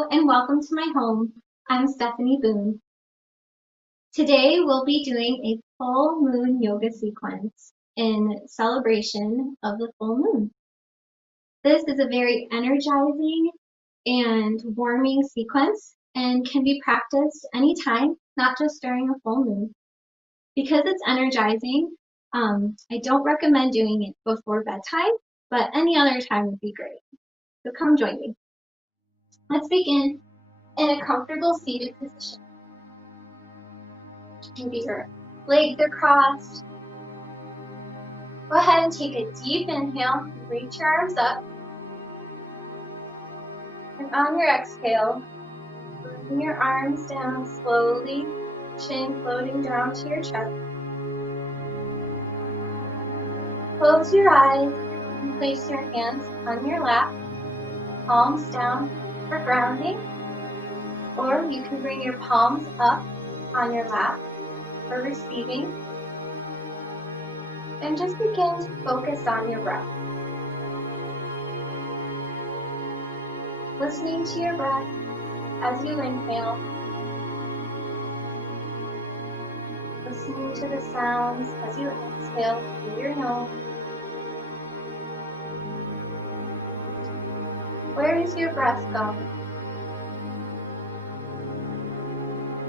Hello and welcome to my home. I'm Stephanie Boone. Today we'll be doing a full moon yoga sequence in celebration of the full moon. This is a very energizing and warming sequence and can be practiced anytime, not just during a full moon. Because it's energizing, I don't recommend doing it before bedtime, but any other time would be great. So come join me. Let's begin in a comfortable seated position. Maybe your legs are crossed. Go ahead and take a deep inhale. Reach your arms up. And on your exhale, bring your arms down slowly, chin floating down to your chest. Close your eyes and place your hands on your lap, palms down for grounding. Or you can bring your palms up on your lap for receiving. And just begin to focus on your breath. Listening to your breath as you inhale. Listening to the sounds as you exhale through your nose. Where is your breath going?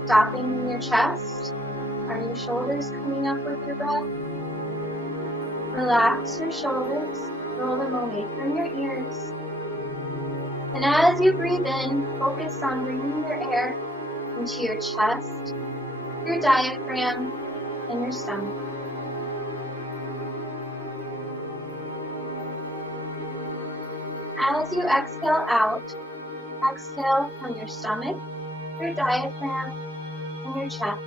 Stopping in your chest? Are your shoulders coming up with your breath? Relax your shoulders, roll them away from your ears. And as you breathe in, focus on bringing your air into your chest, your diaphragm, and your stomach. As you exhale out, exhale from your stomach, your diaphragm, and your chest.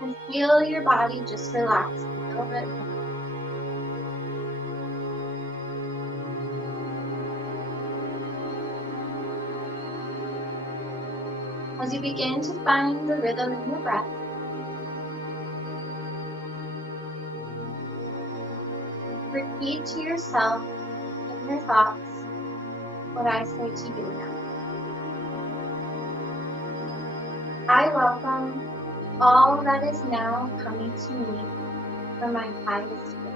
And feel your body just relax a little bit more. As you begin to find the rhythm in your breath, repeat to yourself in your thoughts what I say to you now. I welcome all that is now coming to me from my highest good.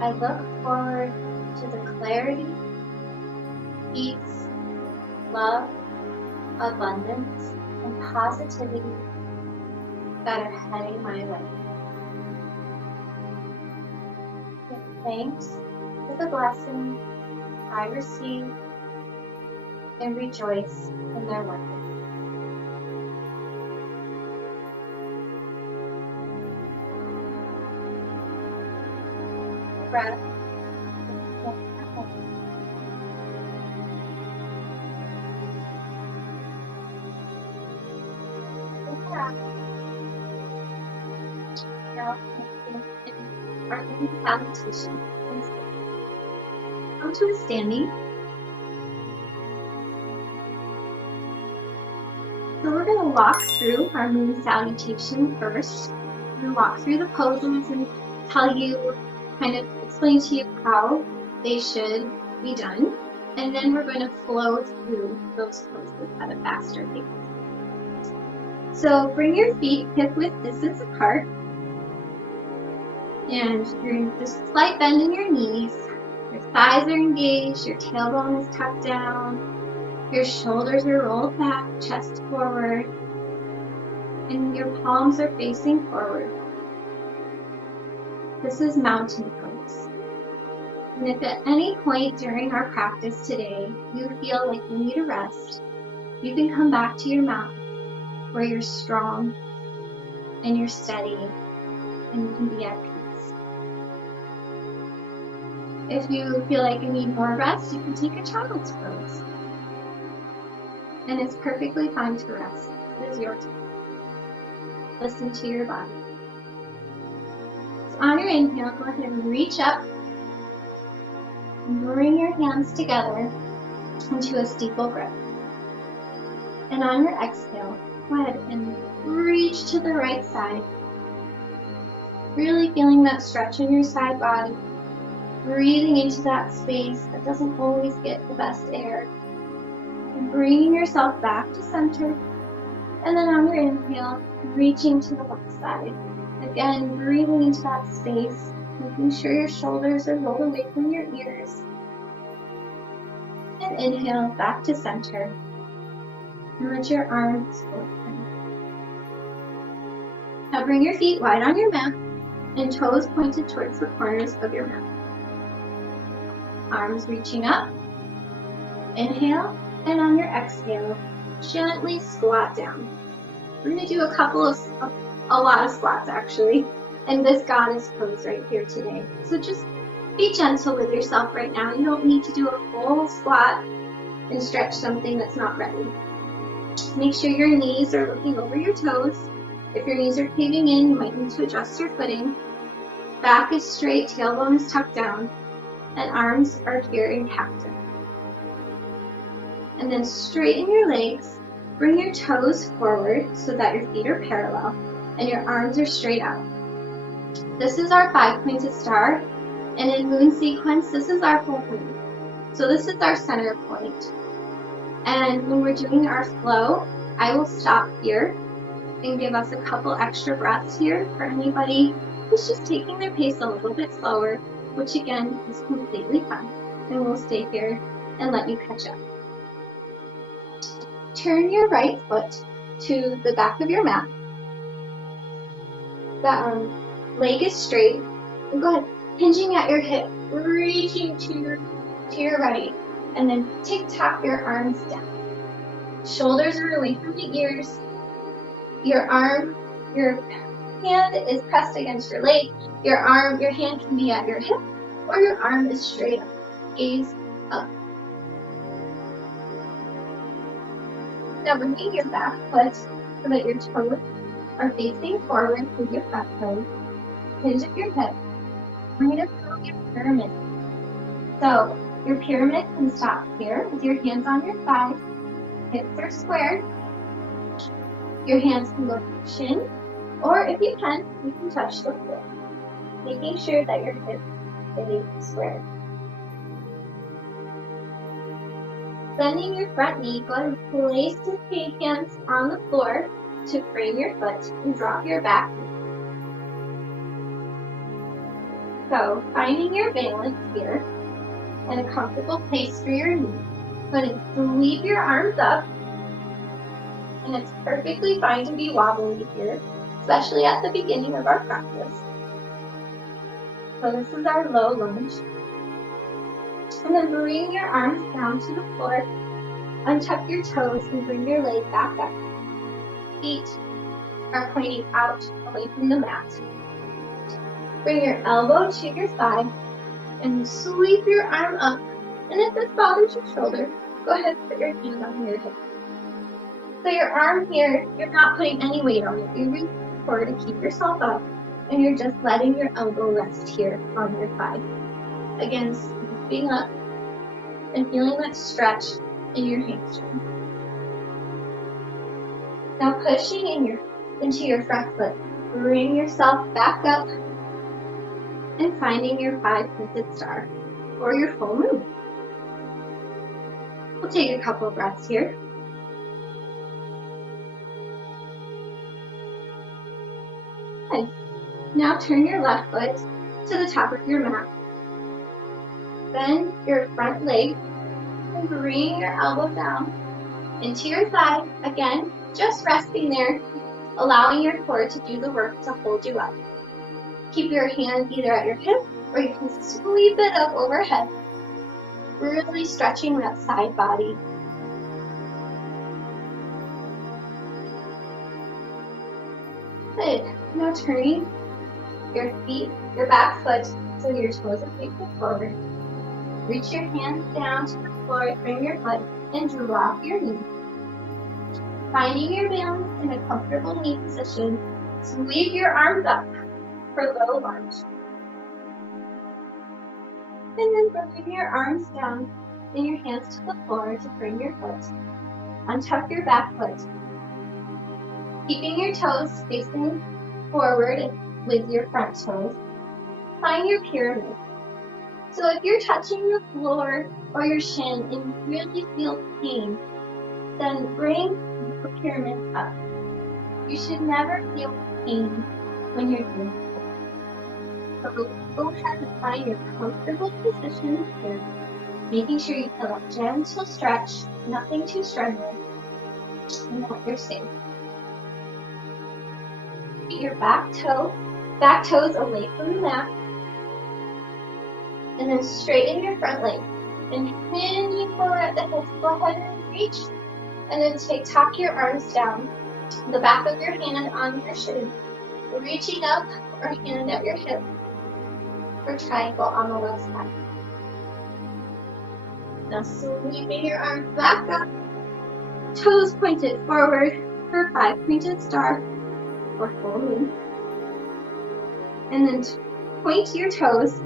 I look forward to the clarity, peace, love, abundance, and positivity that are heading my way. Give thanks for the blessings I receive and rejoice in their wonder. Breath. Now, our meditation. Come to a standing. So we're going to walk through our moon salutation first. We're going to walk through the poses and tell you, kind of explain to you how they should be done. And then we're going to flow through those poses at a faster pace. So bring your feet hip-width distance apart. And you're just a slight bend in your knees. Your thighs are engaged, your tailbone is tucked down. Your shoulders are rolled back, chest forward, and your palms are facing forward. This is mountain pose. And if at any point during our practice today you feel like you need a rest, you can come back to your mountain where you're strong and you're steady and you can be at peace. If you feel like you need more rest, you can take a child's pose. And it's perfectly fine to rest. It is your time. Listen to your body. So on your inhale, go ahead and reach up and bring your hands together into a steeple grip. And on your exhale, go ahead and reach to the right side. Really feeling that stretch in your side body. breathing into that space that doesn't always get the best air. And bringing yourself back to center. And then on your inhale, reaching to the left side. Again, breathing into that space, making sure your shoulders are rolled away from your ears. And inhale, back to center. And let your arms open. Now bring your feet wide on your mat and toes pointed towards the corners of your mat. Arms reaching up. Inhale, and on your exhale, gently squat down. We're going to do a lot of squats actually, in this goddess pose right here today. So just be gentle with yourself right now. You don't need to do a full squat and stretch something that's not ready. Make sure your knees are looking over your toes. If your knees are caving in, you might need to adjust your footing. Back is straight, tailbone is tucked down, and arms are here in cactus. And then straighten your legs. Bring your toes forward so that your feet are parallel and your arms are straight out. This is our 5-pointed star, and in moon sequence, this is our full moon. So this is our center point. And when we're doing our flow, I will stop here and give us a couple extra breaths here for anybody who's just taking their pace a little bit slower, which again is completely fine. And we'll stay here and let you catch up. Turn your right foot to the back of your mat. The leg is straight. And go ahead, hinging at your hip, reaching to your right, and then tap your arms down. Shoulders are away from the ears. Your hand is pressed against your leg. Your hand can be at your hip, or your arm is straight up. Gaze up. Now bringing your back foot so that your toes are facing forward with your front toes. Hinge at your hip. We're going to build your pyramid. So your pyramid can stop here with your hands on your thighs. Hips are squared. Your hands can go to your shin, or if you can touch the floor. Making sure that your hips stay squared. Bending your front knee, go ahead and place your hands on the floor to frame your foot and drop your back knee. So, finding your balance here and a comfortable place for your knee. Go ahead and sweep your arms up, and it's perfectly fine to be wobbly here, especially at the beginning of our practice. So this is our low lunge. And then bring your arms down to the floor, untuck your toes, and bring your leg back up. Feet are pointing out away from the mat. Bring your elbow to your thigh and sweep your arm up. And if this bothers your shoulder, go ahead and put your hand on your hip. So your arm here, you're not putting any weight on it. You're reaching forward to keep yourself up, and you're just letting your elbow rest here on your thigh. Again, sweeping up and feeling that stretch in your hamstring. Now pushing into your front foot. Bring yourself back up and finding your 5-pointed star or your full moon. We'll take a couple breaths here. Good. Now turn your left foot to the top of your mat. Bend your front leg and bring your elbow down into your thigh. Again, just resting there, allowing your core to do the work to hold you up. Keep your hand either at your hip or you can sweep it up overhead, really stretching that side body. Good. Now turning your back foot so your toes are facing forward. Reach your hands down to the floor, bring your foot, and drop your knee. Finding your balance in a comfortable knee position, sweep your arms up for low lunge. And then bring your arms down and your hands to the floor to bring your foot. Untuck your back foot. Keeping your toes facing forward with your front toes. Find your pyramid. So if you're touching the floor or your shin and you really feel pain, then bring the pyramid up. You should never feel pain when you're doing this. So go ahead and find your comfortable position here, making sure you feel a gentle stretch, nothing too strenuous, and that you're safe. Keep your back toes away from the mat, and then straighten your front leg. And hinging forward at the hips, go ahead and reach, and then tuck your arms down, the back of your hand on your shin, reaching up or hand at your hip for triangle on the left side. Now sweeping your arms back up, toes pointed forward for 5-pointed star or full moon. And then point your toes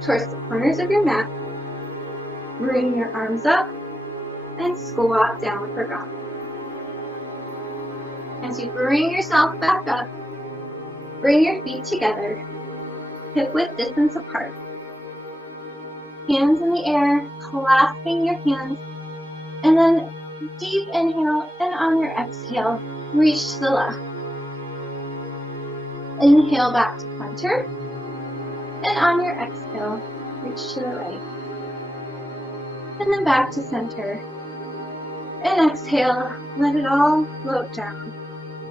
towards the corners of your mat. Bring your arms up and squat down for God. As you bring yourself back up, bring your feet together, hip-width distance apart. Hands in the air, clasping your hands, and then deep inhale, and on your exhale, reach to the left. Inhale back to center, and on your exhale, reach to the right. And then back to center. And exhale, let it all float down.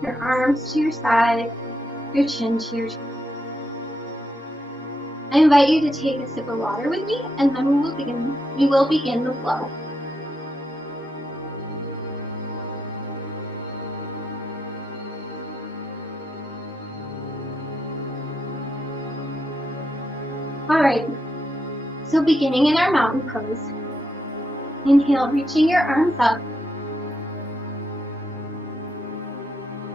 Your arms to your side, your chin to your chest. I invite you to take a sip of water with me, and then we will begin the flow. Alright, so beginning in our mountain pose, inhale, reaching your arms up.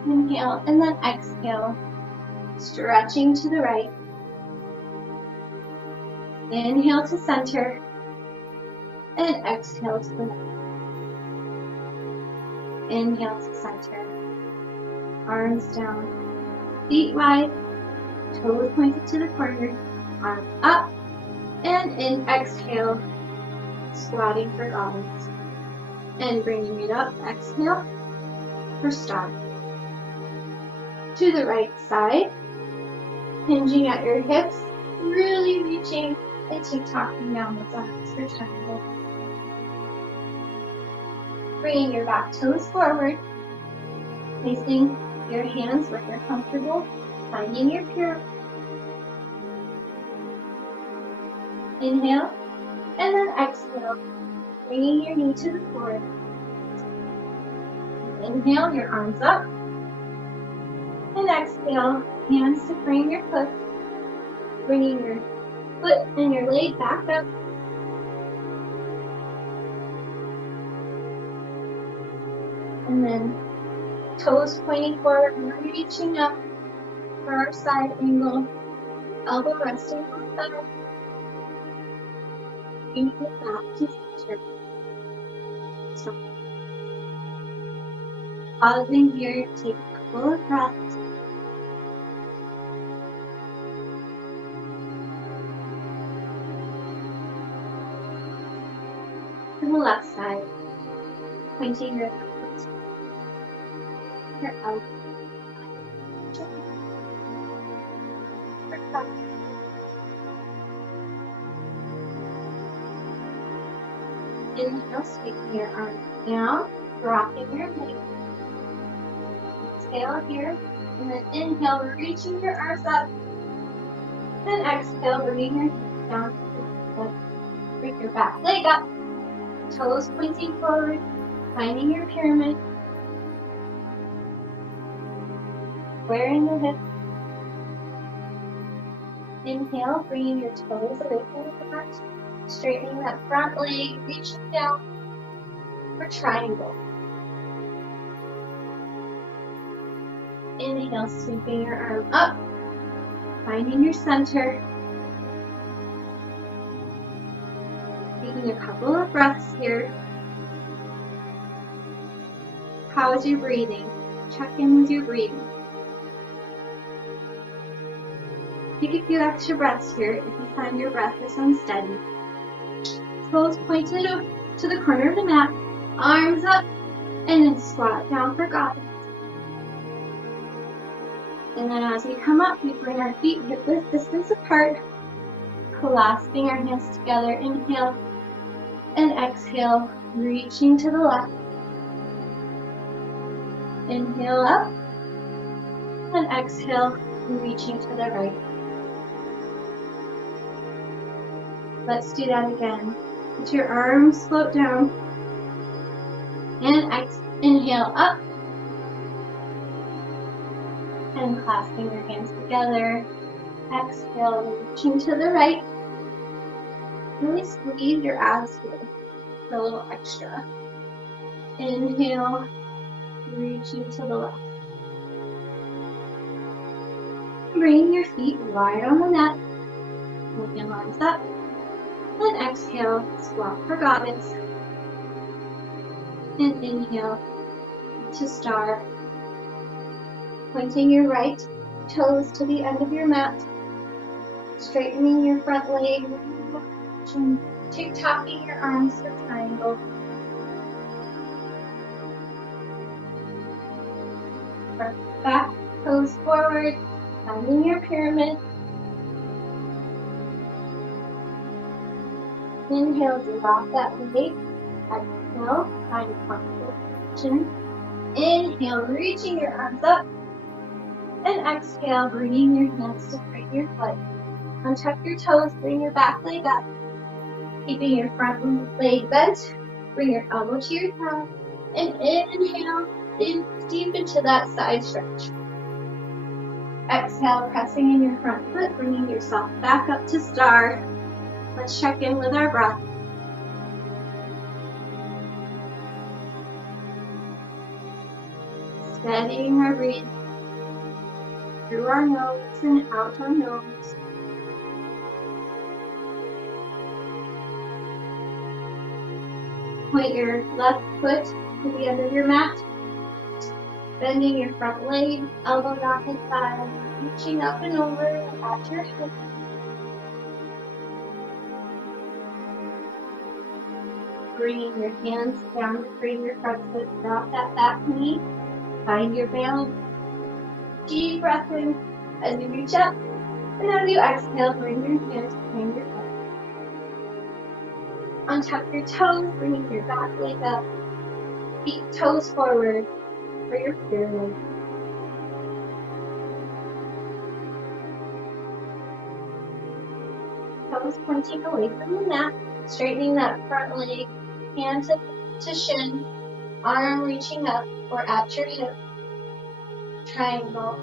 Inhale, and then exhale, stretching to the right. Inhale to center, and exhale to the left. Inhale to center, arms down, feet wide, toes pointed to the corner, arms up, and in exhale, squatting for goblins. And bringing it up, exhale for star. To the right side, hinging at your hips, really reaching and talking down the backs for triangle. Bringing your back toes forward, placing your hands where you're comfortable, finding your pyramid. Inhale, and then exhale, bringing your knee to the floor. Inhale, your arms up, and exhale, hands to frame your foot, bringing your foot and your leg back up. And then toes pointing forward, reaching up for our side angle, elbow resting on the thigh. Bring it back to center. So, pausing here, take a couple of breaths. To the left side, pointing your foot, your elbow. Inhale, sweeping your arms down, dropping your leg. Exhale here, and then inhale, reaching your arms up. Then exhale, bringing your feet down to the floor. Bring your back leg up, toes pointing forward, finding your pyramid. Squaring the hips. Inhale, bringing your toes away from the mat, straightening that front leg, reaching down for triangle. Inhale, sweeping your arm up, finding your center. Taking a couple of breaths here. How is your breathing? Check in with your breathing. Take a few extra breaths here if you find your breath is unsteady. Toes pointed to the corner of the mat, arms up, and then squat down for goddess. And then as we come up, we bring our feet hip-width distance apart, clasping our hands together. Inhale and exhale, reaching to the left. Inhale up and exhale, reaching to the right. Let's do that again. Let your arms float down. And inhale up. And clasping your hands together. Exhale, reaching to the right. Really squeeze your abs here for a little extra. Inhale, reaching to the left. Bringing your feet wide on the mat. Moving your arms up. And exhale, squat for goddess. And inhale to star. Pointing your right toes to the end of your mat. Straightening your front leg. Tick-tocking your arms for triangle. Back toes forward. Finding your pyramid. Inhale, drop that leg. Exhale, find a comfortable position. Inhale, reaching your arms up. And exhale, bringing your hands to front your foot. Untuck your toes, bring your back leg up. Keeping your front leg bent. Bring your elbow to your thumb. And inhale, in deep into that side stretch. Exhale, pressing in your front foot, bringing yourself back up to star. Let's check in with our breath. Steadying our breathing through our nose and out our nose. Point your left foot to the end of your mat. Bending your front leg, elbow knock inside, reaching up and over at your hip. Bringing your hands down to bring your front foot, drop that back knee, find your balance. Deep breath in as you reach up, and as you exhale, bring your hands behind your head. Untuck your toes, bringing your back leg up, feet toes forward for your pyramid. Toes pointing away from the mat, straightening that front leg, hand to shin, arm reaching up or at your hip. Triangle.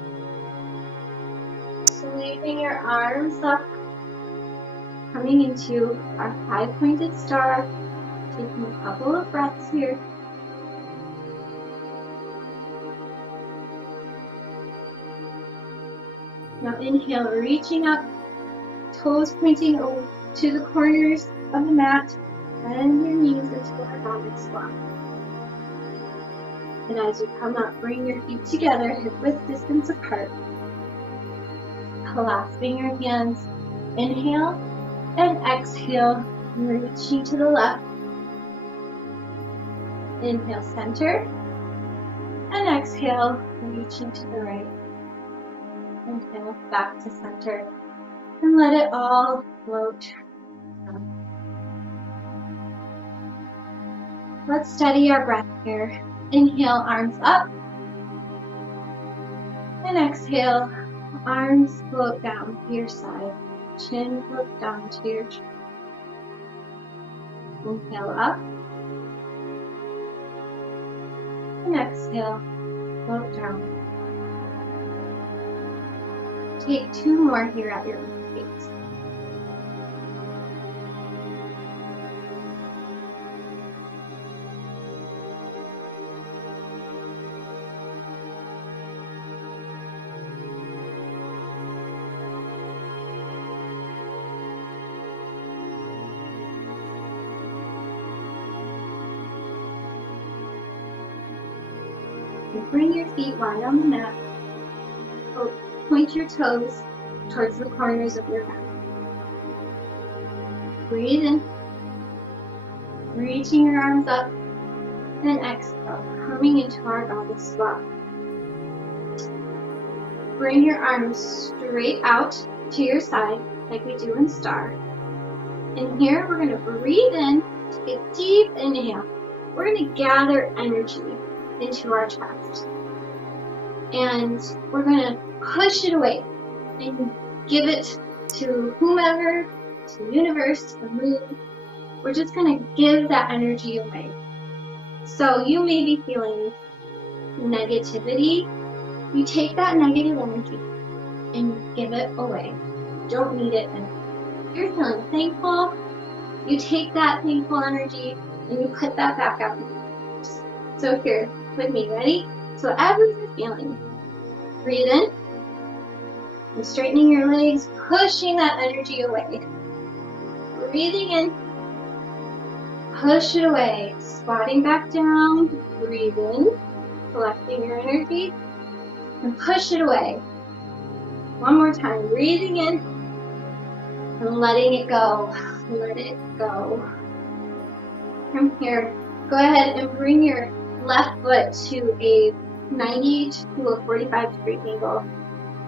Sweeping your arms up, coming into our high-pointed star, taking a couple of breaths here. Now inhale, reaching up, toes pointing over to the corners of the mat, bend your knees into a harmonic squat. And as you come up, bring your feet together, hip-width distance apart. Clasping your hands, inhale and exhale, reaching to the left. Inhale, center, and exhale, reaching to the right. Inhale, back to center, and let it all float down. Let's steady our breath here. Inhale, arms up, and exhale, arms float down to your side, chin float down to your chest. Inhale up, and exhale, float down. Take two more here at your own pace. Bring your feet wide on the mat. Point your toes towards the corners of your mat. Breathe in, reaching your arms up, and exhale, coming into our goddess swap. Bring your arms straight out to your side like we do in Star. And here we're going to breathe in, take a deep inhale. We're going to gather energy into our chest. And we're going to push it away and give it to whomever, to the universe, to the moon. We're just going to give that energy away. So you may be feeling negativity. You take that negative energy and you give it away. You don't need it anymore. If you're feeling thankful, you take that thankful energy and you put that back out in the universe. So here, with me, ready? So as you're feeling, breathe in and straightening your legs, pushing that energy away. Breathing in, push it away, squatting back down, breathe in, collecting your energy, and push it away. One more time, breathing in and letting it go. Let it go. From here, go ahead and bring your left foot to a 90 to a 45 degree angle.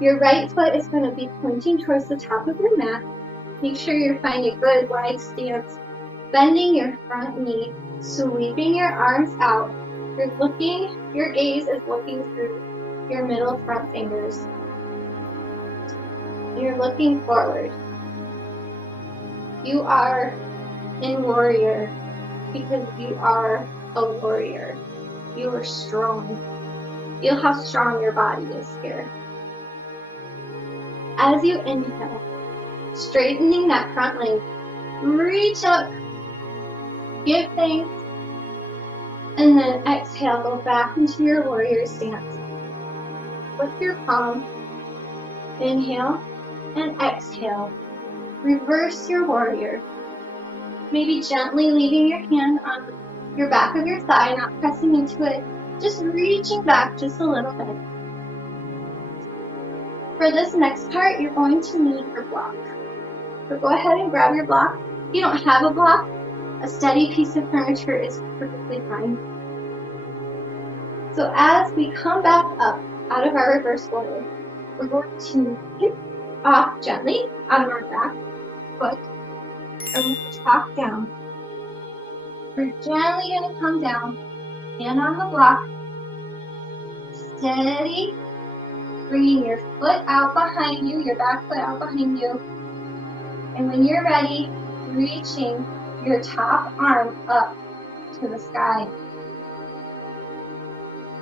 Your right foot is going to be pointing towards the top of your mat. Make sure you're finding a good wide stance. Bending your front knee, sweeping your arms out. Your gaze is looking through your middle front fingers. You're looking forward. You are in warrior because you are a warrior. You are strong. Feel how strong your body is here. As you inhale, straightening that front leg, reach up, give thanks, and then exhale, go back into your warrior stance. With your palm, inhale and exhale. Reverse your warrior. Maybe gently leaving your hand on your back of your thigh, not pressing into it, just reaching back just a little bit. For this next part, you're going to need your block. So go ahead and grab your block. If you don't have a block, a steady piece of furniture is perfectly fine. So as we come back up out of our reverse warrior, we're going to hip off gently out of our back foot, and we're going to talk down. We're gently going to come down, hand on the block, steady, bringing your foot out behind you, your back foot out behind you, and when you're ready, reaching your top arm up to the sky.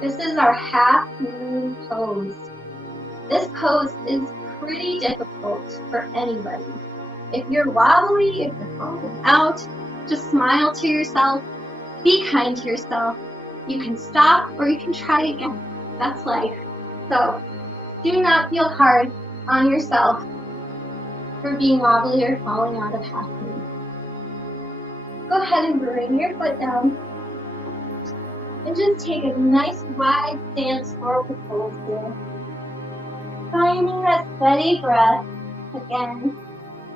This is our half moon pose. This pose is pretty difficult for anybody. If you're wobbly, if you're falling out, just smile to yourself, be kind to yourself. You can stop or you can try again. That's life. So do not feel hard on yourself for being wobbly or falling out of half moon. Go ahead and bring your foot down and just take a nice wide stance forward fold here. Finding that steady breath, again,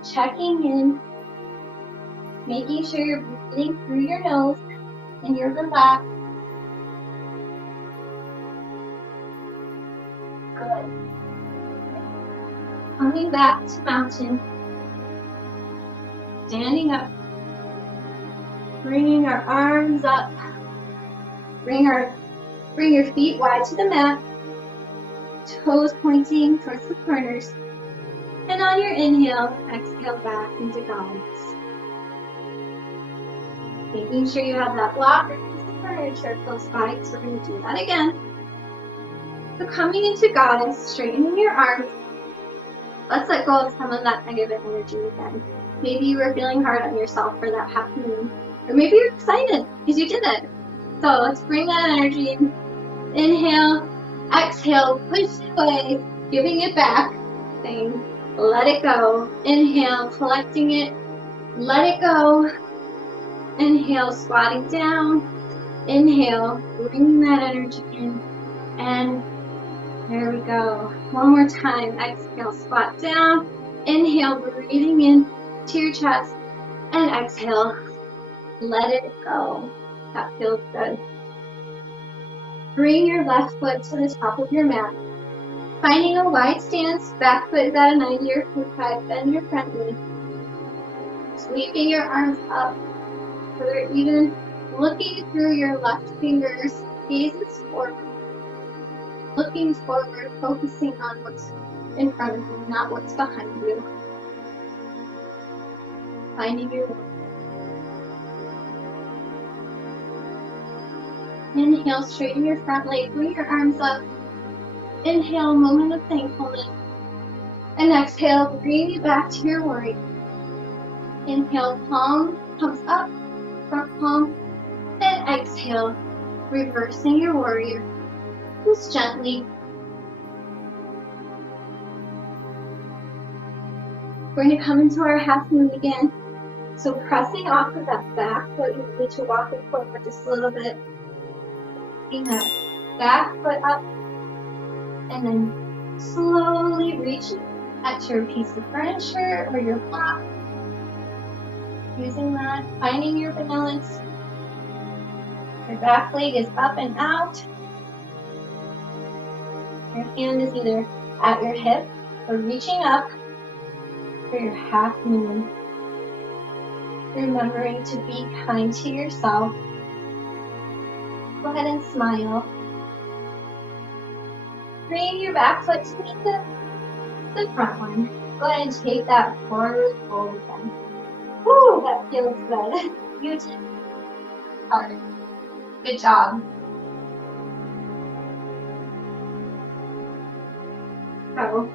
checking in, making sure you're breathing through your nose and you're relaxed. Good. Coming back to mountain, standing up, bringing our arms up, bring your feet wide to the mat, toes pointing towards the corners, and on your inhale, exhale back into goddess. Making sure you have that block or piece of furniture close by, because we're going to do that again. So coming into goddess, straightening your arms. Let's let go of some of that negative energy again. Maybe you were feeling hard on yourself for that half moon, or maybe you're excited because you did it. So let's bring that energy in. Inhale, exhale, push it away, giving it back, saying, let it go. Inhale, collecting it, let it go. Inhale, squatting down. Inhale, bringing that energy in, and There we go. One more time. Exhale, squat down. Inhale, breathing in to your chest. And exhale, let it go. That feels good. Bring your left foot to the top of your mat. Finding a wide stance, back foot is at a 90 or 45, bend your front knee. Sweeping your arms up so they're even, looking through your left fingers, gazes forward. Looking forward, focusing on what's in front of you, not what's behind you. Finding your way. Inhale, straighten your front leg, bring your arms up. Inhale, moment of thankfulness. And exhale, bring you back to your warrior. Inhale, palm comes up, front palm. And exhale, reversing your warrior. Just gently. We're going to come into our half moon again. So pressing off of that back foot, you need to walk it forward just a little bit. Bring that back foot up. And then slowly reaching at your piece of furniture or your block. Using that, finding your balance. Your back leg is up and out. Your hand is either at your hip or reaching up for your half moon. Remembering to be kind to yourself. Go ahead and smile. Bring your back foot to meet the front one. Go ahead and take that forward fold again. Woo, that feels good. You did hard. Good job. So,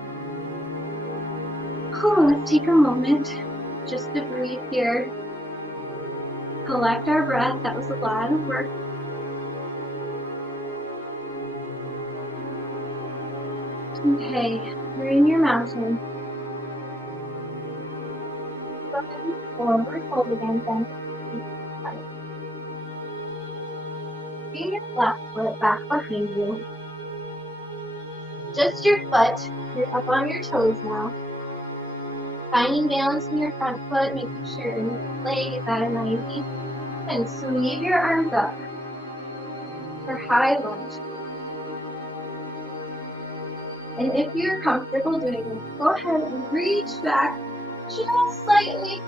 let's take a moment just to breathe here. Collect our breath. That was a lot of work. Okay, we're in your mountain. Go ahead and forward fold again, then bring your left foot back behind you. Just your foot. You're up on your toes now. Finding balance in your front foot, making sure your leg is at a 90. And sweep your arms up for high lunge. And if you're comfortable doing this, go ahead and reach back just slightly.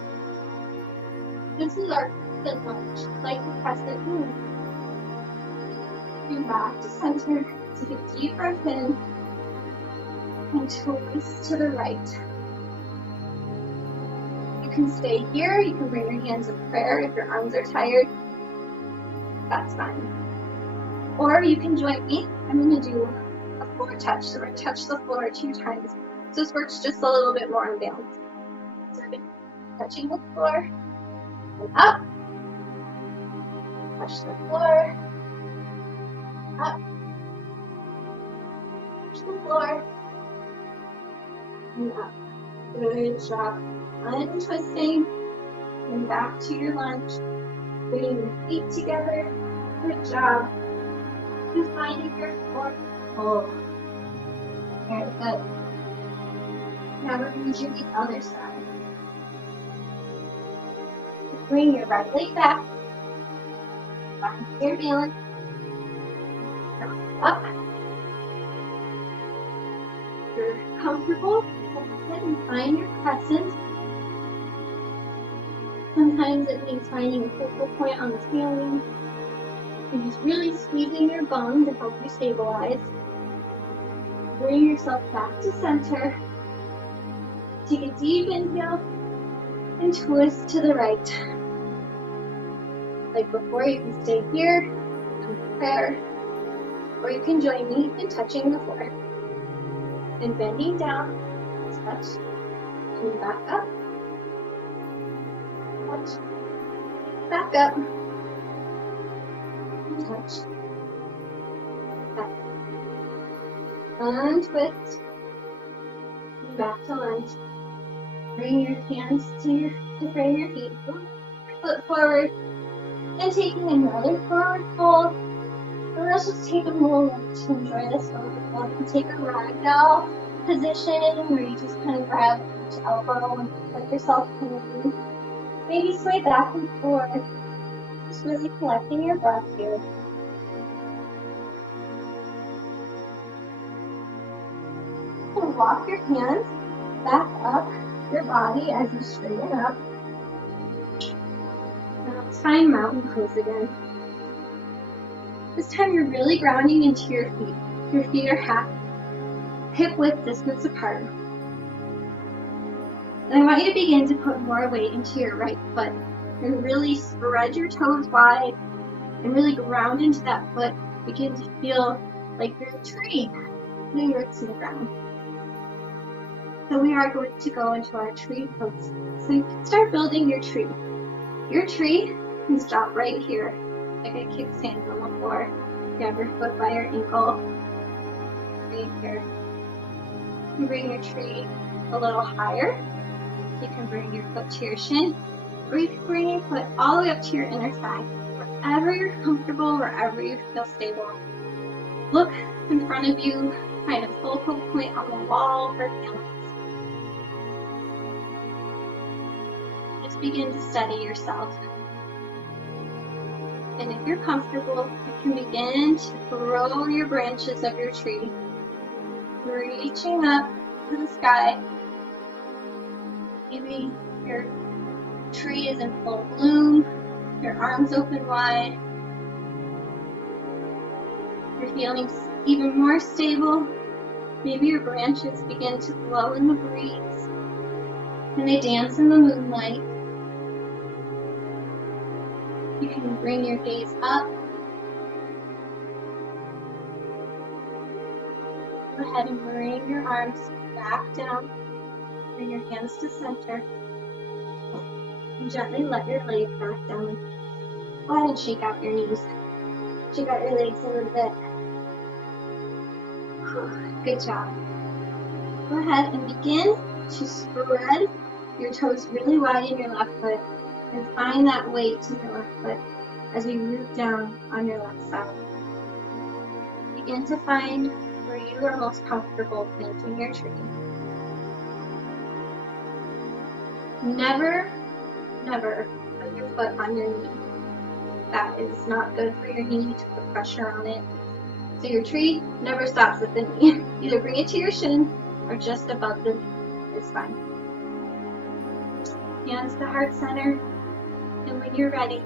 This is our crescent lunge, like the crescent moon. Bring back to center, take a deep breath in, and twist to the right. You can stay here, you can bring your hands in prayer if your arms are tired. That's fine. Or you can join me. I'm going to do a floor touch. So we're going to touch the floor 2 times. So this works just a little bit more on balance. So we're going to be touching the floor. And up. Touch the floor. Up. Touch the floor. And up. Good job. Untwisting. And back to your lunge. Bringing your feet together. Good job. Just finding your core. Oh. Very good. Now we're going to do the other side. Bring your right leg back. Find your balance. Up. If you're comfortable, go ahead and find your crescent. Sometimes it means finding a focal point on the ceiling. And just really squeezing your bum to help you stabilize. Bring yourself back to center. Take a deep inhale and twist to the right. Like before, you can stay here, in prayer, or you can join me in touching the floor. And bending down, touch, and back up. Touch, back up. Touch, back. Untwist, and back to lunge. Bring your hands to frame your feet. Foot forward, and taking another forward fold. A little let's just take a moment to enjoy this moment. You can take a ragdoll position where you just kind of grab each elbow and let yourself clean. Maybe sway back and forth. Just really collecting your breath here. And walk your hands back up your body as you straighten up. Now let's find mountain pose again. This time you're really grounding into your feet. Your feet are hip width distance apart. And I want you to begin to put more weight into your right foot. And really spread your toes wide and really ground into that foot. Begin to feel like you're a tree. No roots in the ground. So we are going to go into our tree pose. So you can start building your tree. Your tree can stop right here, like a kickstand on the floor. You have your foot by your ankle, right here. You bring your tree a little higher. You can bring your foot to your shin, or you can bring your foot all the way up to your inner thigh. Wherever you're comfortable, wherever you feel stable. Look in front of you, find a focal point on the wall for balance. Just begin to steady yourself. And if you're comfortable, you can begin to grow your branches of your tree, reaching up to the sky. Maybe your tree is in full bloom, your arms open wide. You're feeling even more stable. Maybe your branches begin to blow in the breeze, and they dance in the moonlight. You can bring your gaze up. Go ahead and bring your arms back down. Bring your hands to center. And gently let your legs back down. Go ahead and shake out your knees. Shake out your legs a little bit. Good job. Go ahead and begin to spread your toes really wide in your left foot. And find that weight in your left foot as we root down on your left side. Begin to find where you are most comfortable planting your tree. Never, never put your foot on your knee. That is not good for your knee to put pressure on it. So your tree never stops at the knee. Either bring it to your shin or just above the knee. It's fine. Hands to heart center. And when you're ready,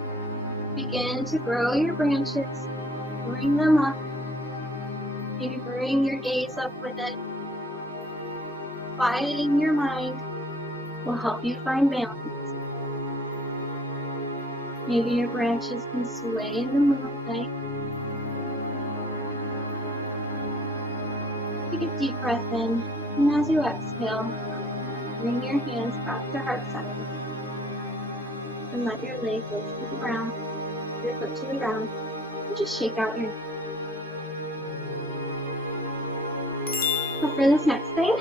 begin to grow your branches, bring them up, maybe bring your gaze up with it. Quieting your mind will help you find balance. Maybe your branches can sway in the moonlight. Take a deep breath in, and as you exhale, bring your hands back to heart center. And let your leg go to the ground, your foot to the ground, and just shake out your knee. So for this next thing,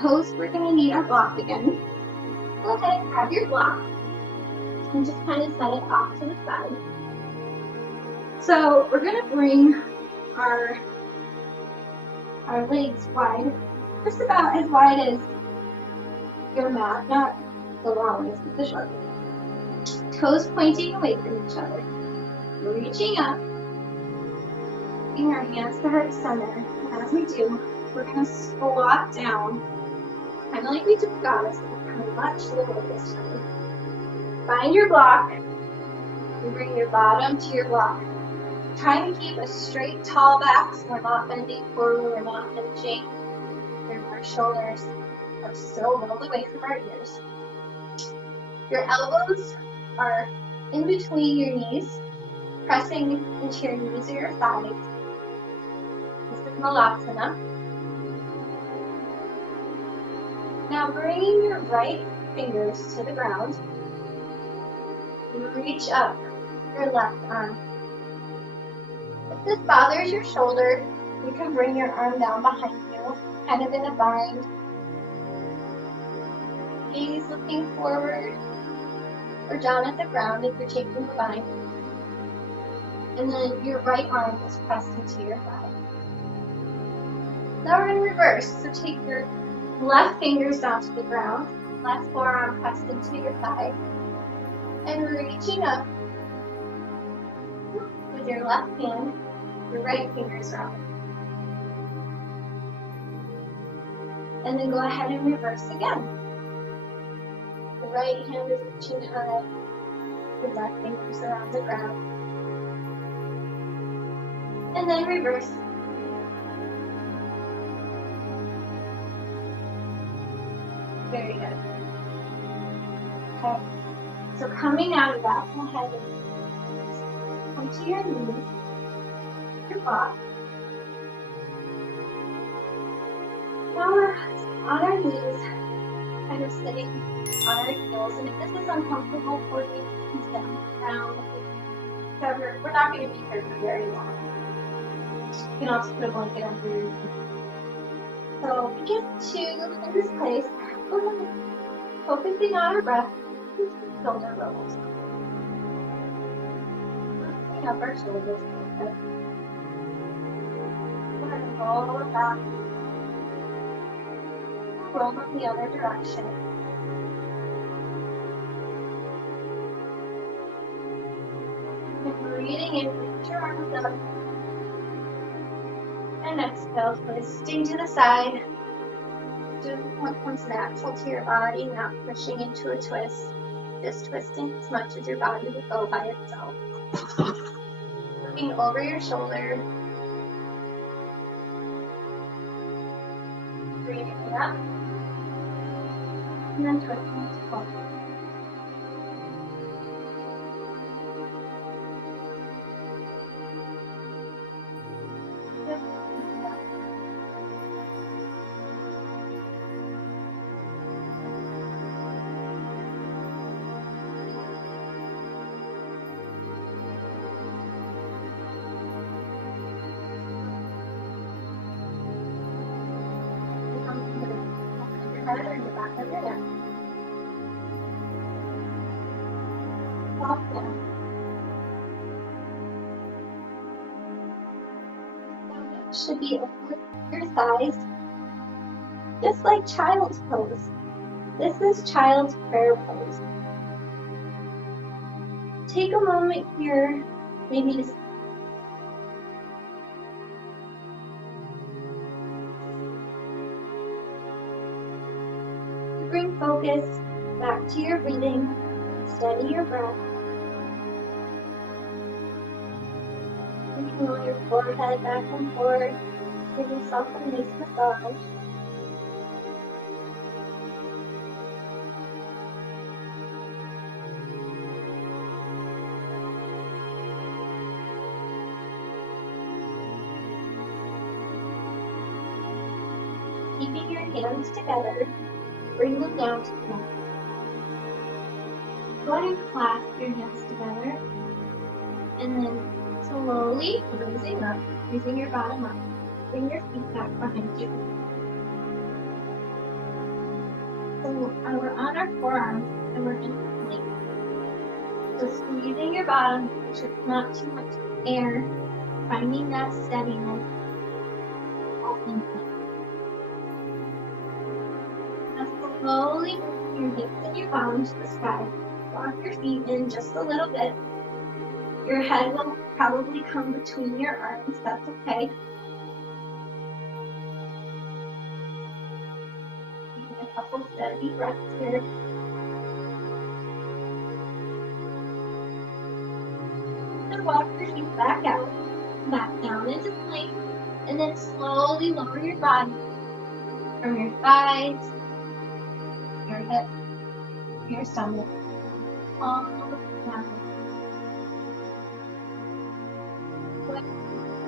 pose, we're going to need our block again. Go ahead and grab your block and just kind of set it off to the side. So we're going to bring our legs wide, just about as wide as your mat, not the longest, but the shortest. Toes pointing away from each other. Reaching up. Bring our hands to heart center. And as we do, we're going to squat down. Kind of like we took goddess, but kind of much lower this time. Find your block. And bring your bottom to your block. Try to keep a straight, tall back so we're not bending forward, we're not hinging. Our shoulders are still rolled away from our ears. Your elbows are in between your knees, pressing into your knees or your thighs. This is Malasana. Now bringing your right fingers to the ground, reach up your left arm. If this bothers your shoulder, you can bring your arm down behind you, kind of in a bind. Gaze looking forward or down at the ground if you're taking the bind. And then your right arm is pressed into your thigh. Now we're in reverse. So take your left fingers down to the ground, left forearm pressed into your thigh, and reaching up with your left hand, your right fingers around. And then go ahead and reverse again. The right hand is reaching high, your left fingers around the ground. And then reverse. Very good. Okay. So coming out of that, go ahead and come to your knees, your block. Now we're on our knees, kind of sitting on our heels, and if this is uncomfortable for you, you can sit on the ground. However, we're not going to be here for very long. You can also put a blanket under your feet. So we get to, in this place, go ahead and focusing on our breath, shoulder rolls. Lifting up our shoulders a little bit. Go ahead and roll it back. Roll in the other direction. And breathing in, reach your arms up. And exhale, twisting to the side. Doing what comes natural to your body, not pushing into a twist. Just twisting as much as your body will go by itself. Looking over your shoulder. Breathing up. And then twisting to forward. Or in the back of your neck. Soft down. Now should be over your thighs, just like child's pose. This is child's prayer pose. Take a moment here, maybe to bring focus back to your breathing, steady your breath. You can roll your forehead back and forth, give yourself a nice massage. Keeping your hands together, bring them down to the mat. Go ahead and clasp your hands together, and then slowly raising up, using your bottom up. Bring your feet back behind you. So we're on our forearms, and we're in plank. So squeezing your bottom, make sure it's not too much air, finding that steadiness. All in plank. Slowly move your hips and your bottom to the sky. Walk your feet in just a little bit. Your head will probably come between your arms. That's okay. Taking a couple steady breaths here. And walk your feet back out, back down into plank, and then slowly lower your body from your thighs, your hips, your stomach, all the way down.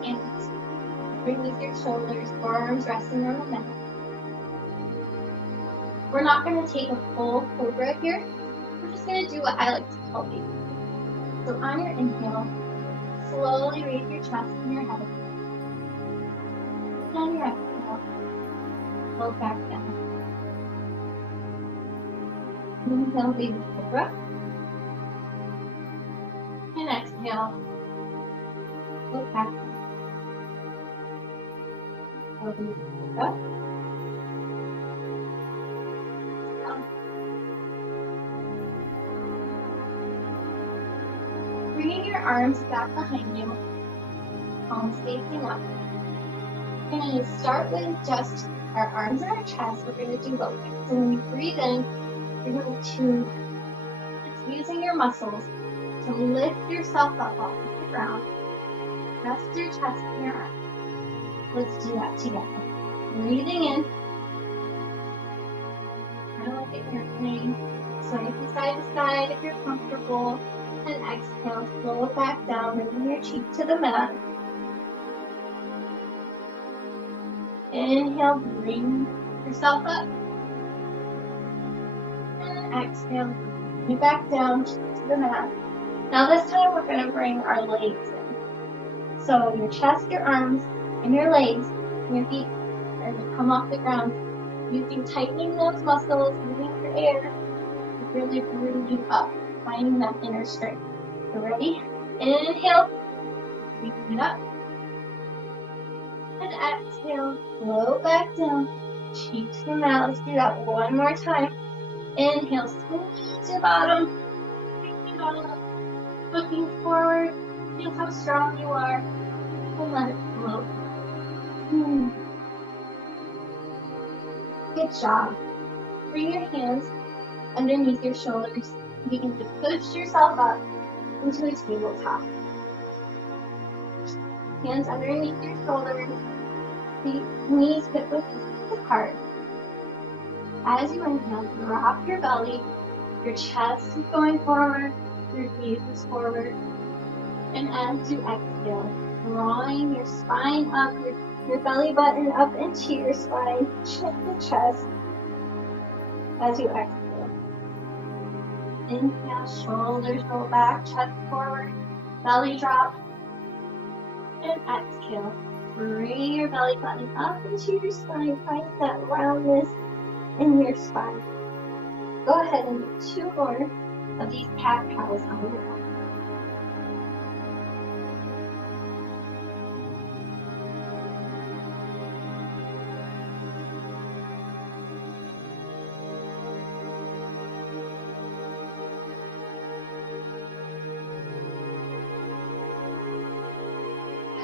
And release your shoulders, forearms resting on the mat. We're not going to take a full cobra here. We're just going to do what I like to call baby. So on your inhale, slowly raise your chest and your head. And on your exhale, fold back down. Inhale, baby cobra. And exhale, Look back. Open your up. Down. Bringing your arms back behind you, palms facing up. We're going to start with just our arms and our chest. We're going to do both. So when you breathe in, you're going to, it's using your muscles to lift yourself up off of the ground. Rest your chest and your arms. Let's do that together. Breathing in. Kind of like an airplane. Sway from side to side if you're comfortable. And exhale, slow it back down, bringing your cheek to the mat. Inhale, bring yourself up. And exhale, bring it back down to the mat. Now this time we're going to bring our legs in. So your chest, your arms, and your legs, and your feet are going to come off the ground. Using tightening those muscles, moving your air, and really bring you up, finding that inner strength. You ready? Inhale, bring it up. And exhale, flow back down, cheek to the mat. Let's do that one more time. Inhale, squeeze your bottom, bring it all up, looking forward, feel how strong you are, and let it flow. Good job. Bring your hands underneath your shoulders. Begin to push yourself up into a tabletop. Hands underneath your shoulders. Feet, knees hip width apart. As you inhale, drop your belly. Your chest is going forward. Your gaze is forward. And as you exhale, drawing your spine up, your belly button up into your spine, chin to chest. As you exhale. Inhale, shoulders roll back, chest forward, belly drop. And exhale. Bring your belly button up into your spine. Find that roundness in your spine. Go ahead and do 2 more of these cat cows on your own.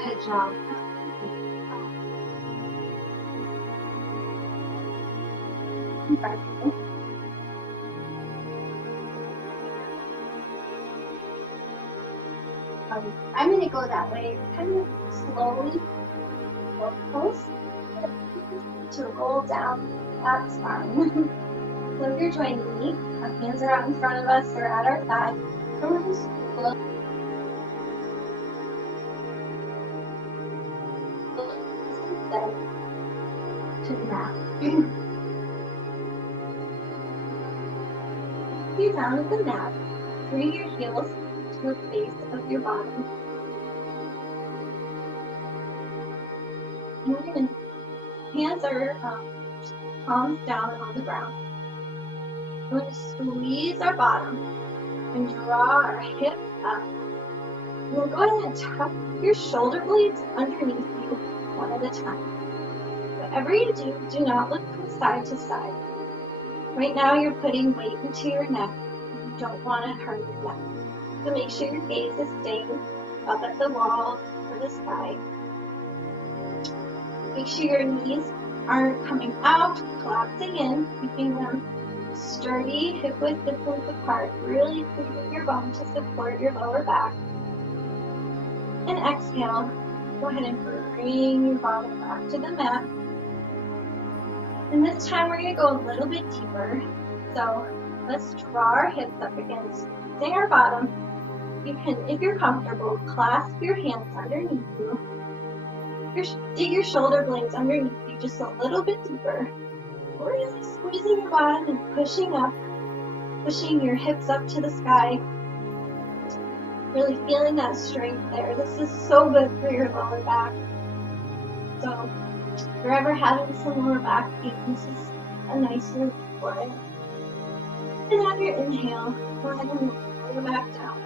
Good job. I'm going to go that way, kind of slowly, or close, to roll down that spine. So if you're joining me, our hands are out in front of us or at our side, and we're just slow. To the mat. You're down at the mat. Bring your heels to the base of your body. And we're going to, hands are palms down on the ground. We're going to squeeze our bottom and draw our hips up. We'll go ahead and tuck your shoulder blades underneath you one at a time. Whatever you do, do not look from side to side. Right now you're putting weight into your neck. You don't want to hurt your neck. So make sure your gaze is staying up at the wall or the sky. Make sure your knees aren't coming out, collapsing in, keeping them sturdy, hip width distance apart. Really squeezing your bum to support your lower back. And exhale. Go ahead and bring your bottom back to the mat. And this time we're going to go a little bit deeper. So let's draw our hips up against squeezing our bottom. You can, if you're comfortable, clasp your hands underneath you. Dig your shoulder blades underneath you just a little bit deeper. Really squeezing your bottom and pushing up, pushing your hips up to the sky. Really feeling that strength there. This is so good for your lower back. So if you're ever having some lower back pain, this is a nice relief for it. And on your inhale, go ahead and lower back down.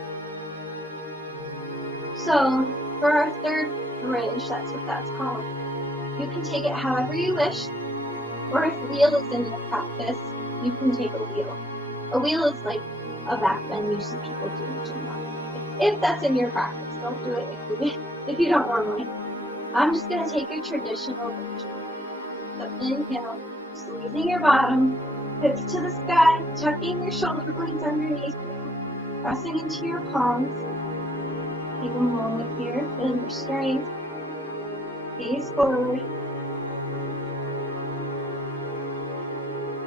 So For our third bridge, that's what that's called, you can take it however you wish, or if wheel is in your practice, you can take a wheel. A wheel is like a back bend you see people do in gym. If that's in your practice, don't do it if you don't normally. I'm just going to take your traditional version. So inhale, squeezing your bottom, hips to the sky, tucking your shoulder blades underneath you, pressing into your palms. Take a moment here, feel your strength. Gaze forward.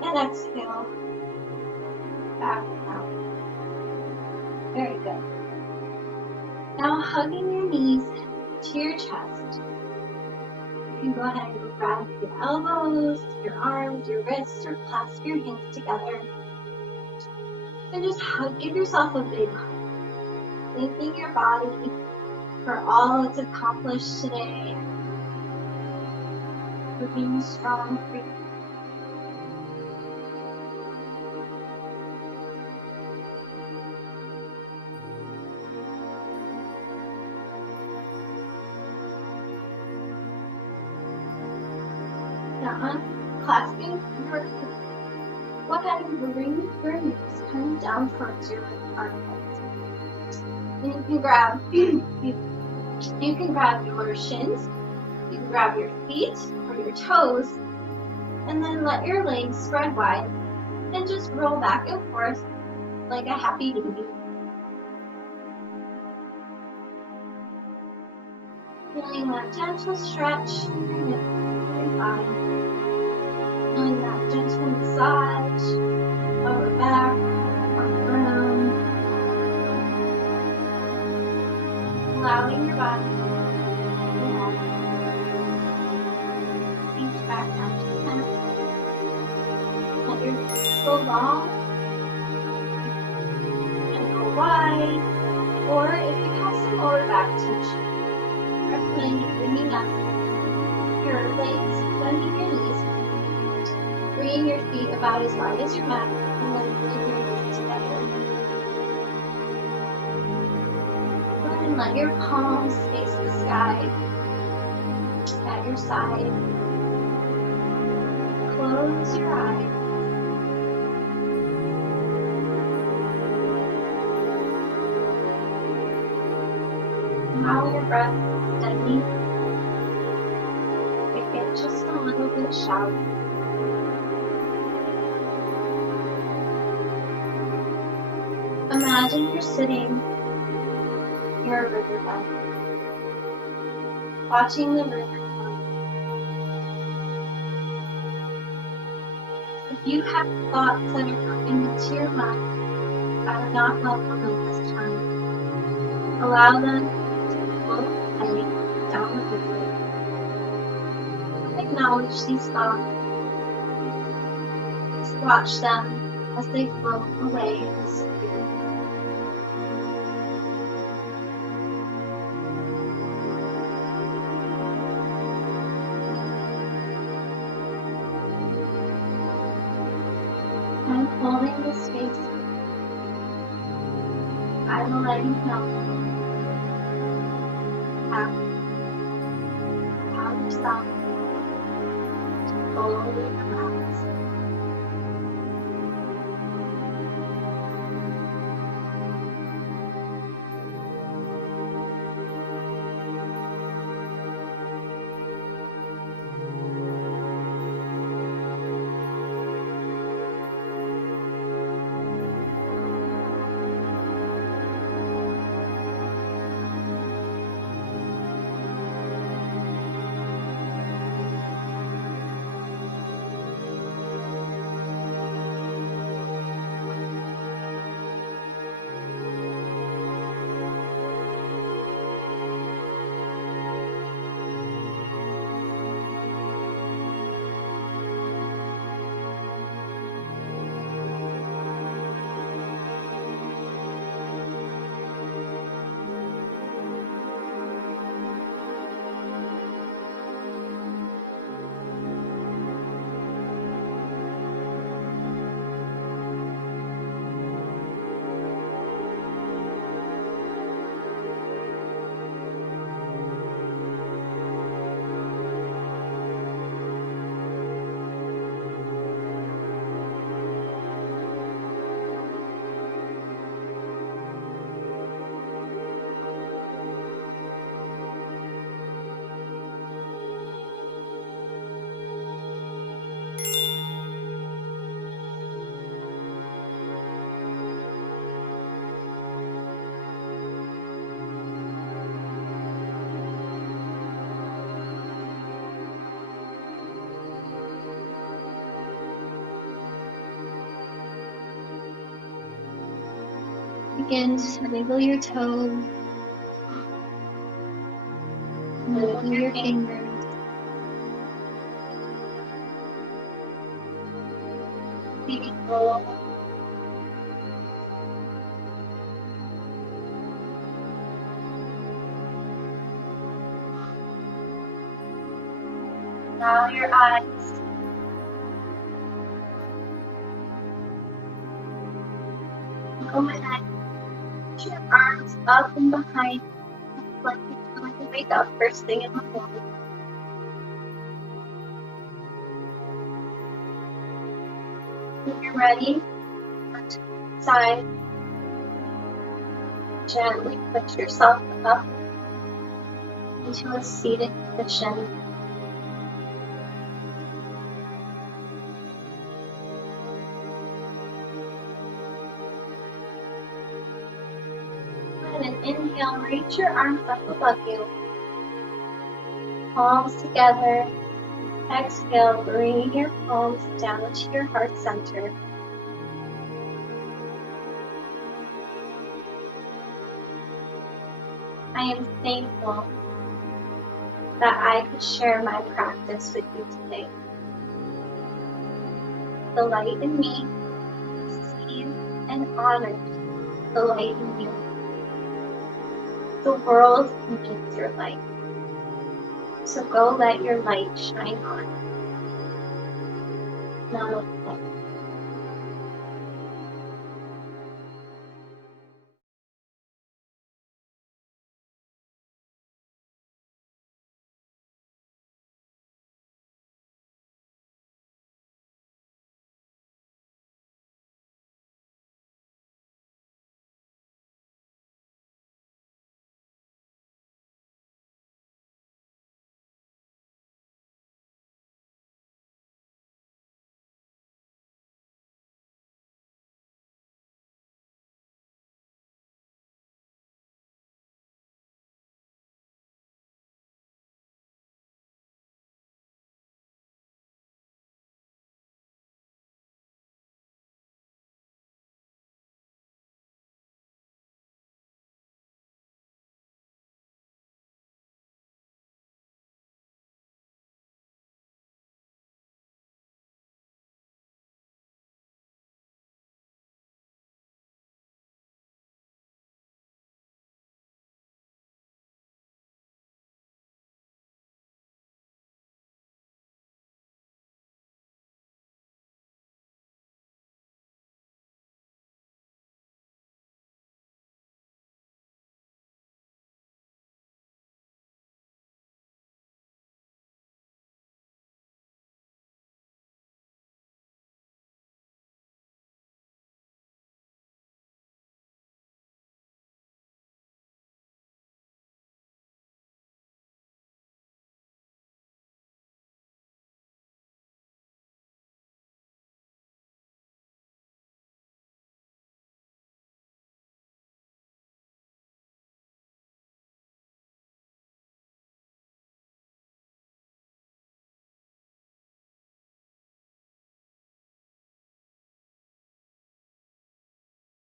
And exhale. Back out. Very good. Now hugging your knees to your chest. You can go ahead and grab your elbows, your arms, your wrists, or clasp your hands together. And just give yourself a big hug. Thanking your body for all it's accomplished today, for being strong for you. Now unclasping your feet, go ahead and bring your knees kind of down towards your armpits. And you can grab your shins, you can grab your feet or your toes, and then let your legs spread wide and just roll back and forth like a happy baby. Feeling that gentle stretch in your hips and thigh. Feeling that gentle massage lower back, around. Allowing your body to relax. Feet back down to the mat. Let your feet go long and go wide. Or if you have some lower back tension, I recommend you bringing up your legs, bending your knees, bringing your feet about as wide as your mat, and then bring your knees together. Go ahead and let your palms face the sky at your side. Close your eyes. Allow your breath steady. Get just a little bit shallow. Imagine you're sitting near a riverbed, watching the river flow. If you have thoughts that are coming into your mind that are not welcome at this time, allow them to float away down the river. Acknowledge these thoughts. Just watch them as they float away and disappear. I'm holding this space. I will let you know. Allow yourself to fully relax. Begin to wiggle your toes, wiggle your fingers. Maybe roll. Now your eyes. Go ahead. Put your arms up and behind, like you're going to wake up first thing in the morning. When you're ready, turn to the side. Gently put yourself up into a seated position. And inhale, reach your arms up above you. Palms together. Exhale, bringing your palms down to your heart center. I am thankful that I could share my practice with you today. The light in me sees and honors the light in you. The world needs your light. So go let your light shine on. Namaste.